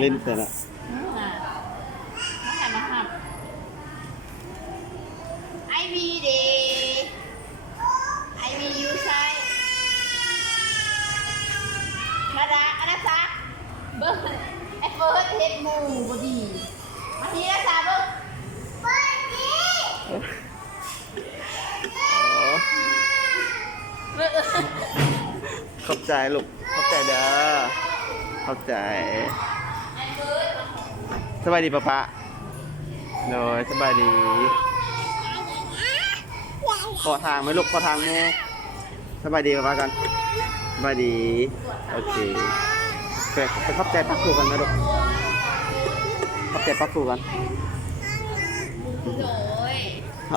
เล่นแต่ละน้องแหนมาหับไอวีเดไอวียูใช่มาดาอันนั้นซะเบิ้งไอเฟิร์สเฮ็ดหมูบดีมาทีนะซะเบิ้งเฟิร์สดี ขอบใจลูกขอบใจเด้อขอบใจสบายดีปะปะโดยสบายดีขอทางไหมลูกขอทางแม่สบายดีปะปะกันสบายดีโอเคไปขอบใจปักฟูกันไหมลูกขอบใจปักฟูกัน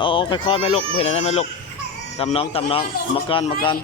โอ้ค่อยๆไหมลูกเพื่อนได้ไหมลูกตำน้องมาก่อน